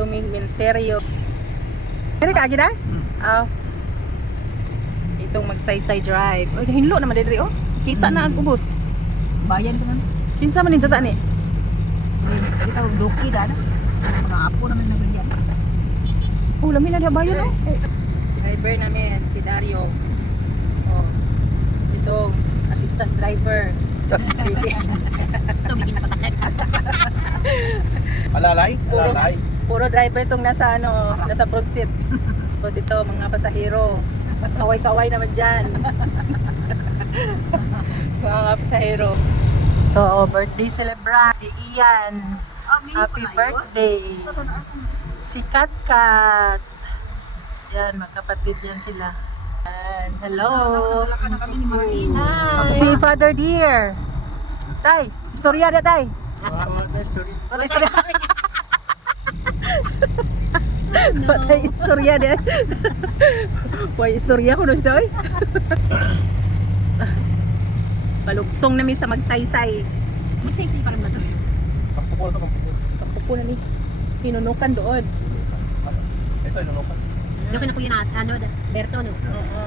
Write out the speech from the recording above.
Cementerio. Kaya ka agad itong magsaysay drive. Oh, hinlo naman diri oh. Kita na ang ubos. Bayan ko man. Kinsa man ni jata ni? Kita doki da. Mga apo naman nagbiyan. Oh, lamin na dia bayan oh. Driver namin si Dario. Oh. Itong assistant driver. Ito bikin patakay. Alalay? Alalay? Puro driver tong nasa nasa front seat. Tapos ito mga pasahero. Kaway-kaway naman dyan. Mga pasahero. So, birthday celebrant si Ian. Happy birthday. Si Katkat. Yan, magkapatid yan sila. And, hello. Si Father Dear. Tay, istorya na tay. Wala istorya. Wala istorya na. Wala istorya ko nun siya. Palugsong namin sa magsaysay. Magsaysay parang bato. Kampukol sa kampukol. Kapupo na ni. Pinunukan doon. Ito, inunukan. Doon na po yun Berto no. Oo.